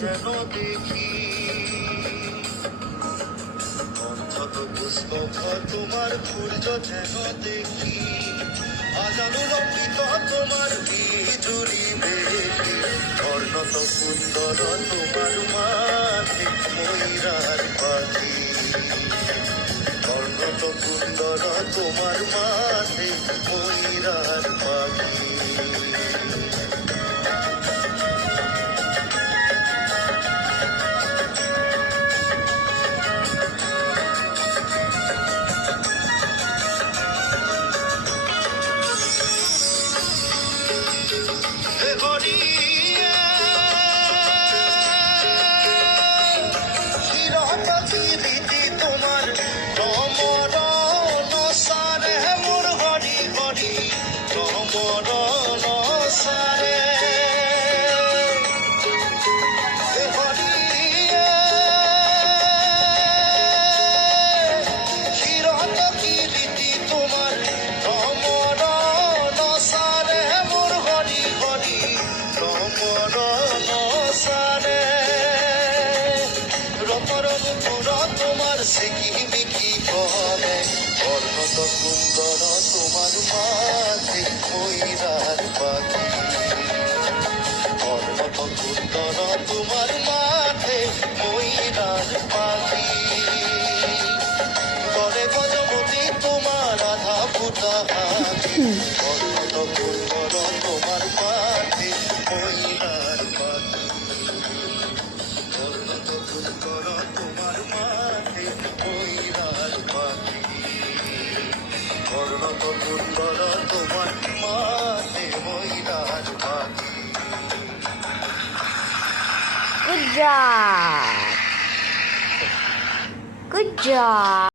যেন দেখি, অন্তত পুষ্পভা তোমার সূর্য যেন দেখি, আজানু লঙ্কিত তোমার বিজুলি দেখি, অর্ণত সুন্দর তোমার মাঝে ময়ূরার পাখি, অর্ণত সুন্দর তোমার মাঝে ময়ূরার পাখি। তোমার সিকি বিকি করে অর্ণত সুন্দর তোমার মাঝে ময়ূরার পাখি, অর্ণত সুন্দর তোমার মাঝে ময়ূরার পাখি, করে গজপতি তোমার আধা ফুটা হাতি, অর্ণত সুন্দর তোমার মাঝে ময়ূরার পাখি, অর্ণত সুন্দর তোমার মাঝে ময়ূরার পাখি, অর্ণত সুন্দর তোমার মাঝে ময়ূরার পাখি। Good job. Good job.